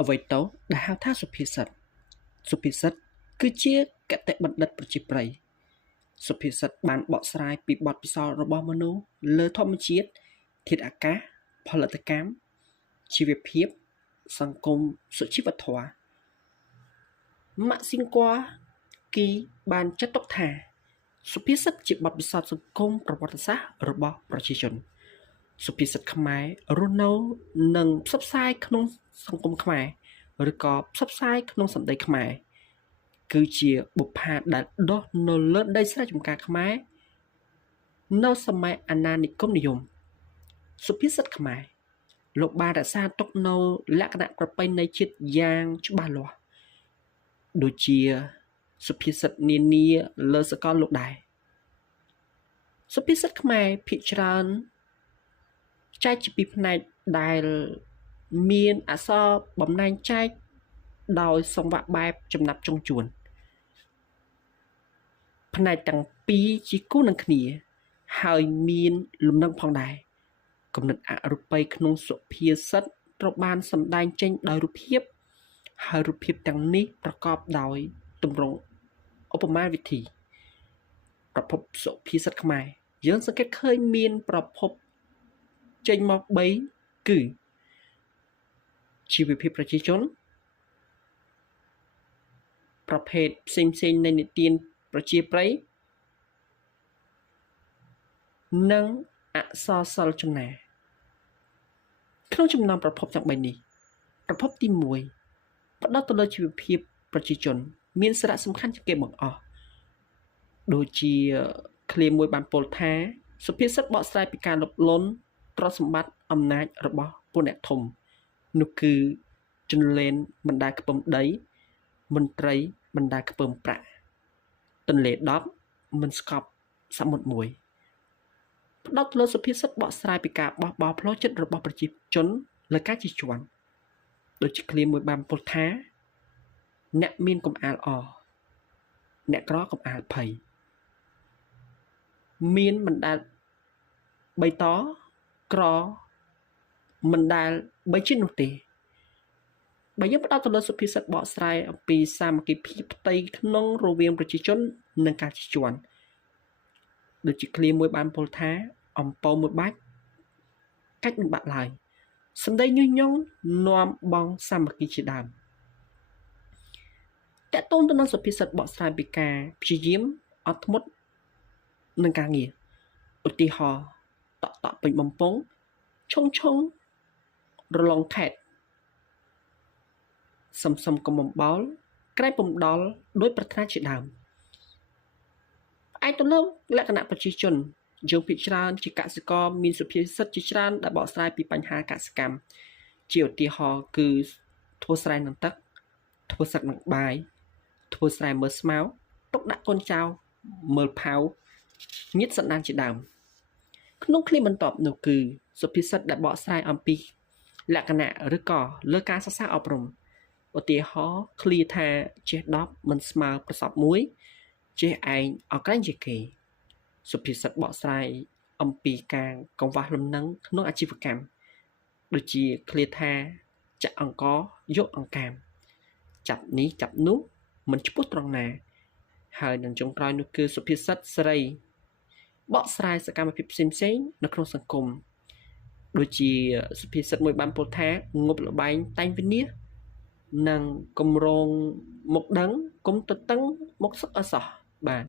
អ្វីទៅដែលហៅថាសុភាសិតគឺជាកតេបណ្ឌិតប្រជាប្រិយសុភាសិតបានបកស្រាយពីបទពិសោធន៍របស់មនុស្សលើធម្មជាតិធាតុអាកាសផលិតកម្មជីវភាពសង្គមសុជីវធម៌ម៉ាក់ស៊ីនគួរគីបានចាត់ទុកថាសុភាសិតជាបទពិសោធន៍សង្គមប្រវត្តិសាស្ត្ររបស់ប្រជាជនសុភាសិតខ្មែររស់នៅនិងផ្សព្វផ្សាយក្នុងសង្គមខ្មែរឬក៏ផ្សព្វផ្សាយក្នុងសម្ដីខ្មែរគឺជាបុព្វាដែលដុះនៅលើដីស្រែចម្ការខ្មែរនៅសម័យអាណានិគមនិយមសុភាសិតខ្មែរលោកបានរក្សាទុកនៅលក្ខណៈប្រពៃណីជាតិយ៉ាងច្បាស់លាស់ដូចជាសុភាសិតនានាលើសកលលោកដែរសុភាសិតខ្មែរភាគច្រើនចែកជាពីរផ្នែកដែលមានអក្សរបំណែកចែកដោយសង្វាក់បែបចំណាប់ចុងជួនផ្នែកទាំងពីរជាគូនឹងគ្នាហើយមានលំនឹងផងដែរគំនិតអរូបីក្នុងសុភាសិតត្រូវបានសម្ដែងចេញដោយរូបភាពហើយរូបភាពទាំងនេះប្រកបដោយទម្រង់ឧបមាវិធីប្រភពសុភាសិតខ្មែរយើងសង្កេតឃើញមានប្រភពចេញមក3គឺជីវភាពប្រជាជនប្រភេទផ្សេងៗនៃនិទានប្រជាប្រិយនិងអក្សរសិល្ប៍ចំណាក្នុងចំណោមប្រភពទាំង3នេះប្រភពទី1ផ្ដោតទៅលើជីវភាពប្រជាជនមានសារៈសំខាន់ជាងគេបង្អស់ដូចជាឃ្លាមួយបានពោលថាសុភាសិតបកស្រាយពីការលុបលន់ទ្រព្យសម្បត្តិអំណាចរបស់ពួកអ្នកធំនោះគឺជំនលេនបណ្ដាខ្ពើមដីមន្ត្រីបណ្ដាខ្ពើមប្រាក់ទន្លេ10មិនស្កប់សមុទ្រមួយផ្ដោតលើសុភាសិតបកស្រាយពីការបោះបោផ្លូវចិត្តរបស់ប្រជាជនលើការជិះជាន់ដូចជាឃ្លាមួយបានពោលថាអ្នកមានកុំអាលអអ្នកក្រកុំអាលភ័យមានមិនដែលបីតក្រមិនដែលបីជិតនោះទេបើយើងផ្ដោតទៅលើសុភាសិតបកស្រាយអំពីសាមគ្គីភាពផ្ទៃក្នុងរវាងប្រជាជននិងការជិះជាន់ដូចជាឃ្លាមួយបានពោលថាអំពៅមួយបាច់កាច់មិនបាក់ឡើយសម្ដីញុះញង់នាំបងសាមគ្គីជាដើមតើតូនទៅនឹងសុភាសិតបកស្រាយពីការព្យាយាមអត់ធ្មត់នឹងការងារឧទាហរណ៍តក់ពេញបំពង់ឆុងរឡងខេតសំកំបំបោលក្រែងពំដល់ដោយប្រាថ្នាជាដើមឯទៅលើលក្ខណៈប្រជាជនយើងភាគច្រើនជាកសិករមានសុភាសិតជាច្រើនដែលបកស្រាយពីបញ្ហាកសិកម្មជាឧទាហរណ៍គឺធ្វើស្រែនឹងទឹកធ្វើសឹកនឹងបាយធ្វើស្រែមើលស្មៅទុកដាក់កូនចៅមើលផៅញាតសន្តានជាដើមក្នុងឃ្លាបន្ទាប់នោះគឺសុភាសិតដែលបកស្រាយអំពីលក្ខណៈឬក៏លើការសិក្សាអប់រំឧទាហរណ៍ឃ្លាថាចេះ10មិនស្មើប្រសព1ចេះឯងអក្រែងជាគេសុភាសិតបកស្រាយអំពីការកង្វះលំនឹងក្នុងអាជីវកម្មដូចជាឃ្លាថាចាក់អង្គយកអង្កាមចាប់នេះចាប់នោះមិនឆ្ពោះត្រង់ណាហើយនឹងចុងក្រោយនោះគឺសុភាសិតសេរីបកស្រាយសកម្មភាពផ្សេងៗនៅក្នុងសង្គមដូចជាសុភាសិតមួយបានពោលថាងប់លបែងតែងវិនិច្ឆ័យនិងគម្រោងមុខដឹងគុំទៅតឹងមុខសឹកអសោះបាទ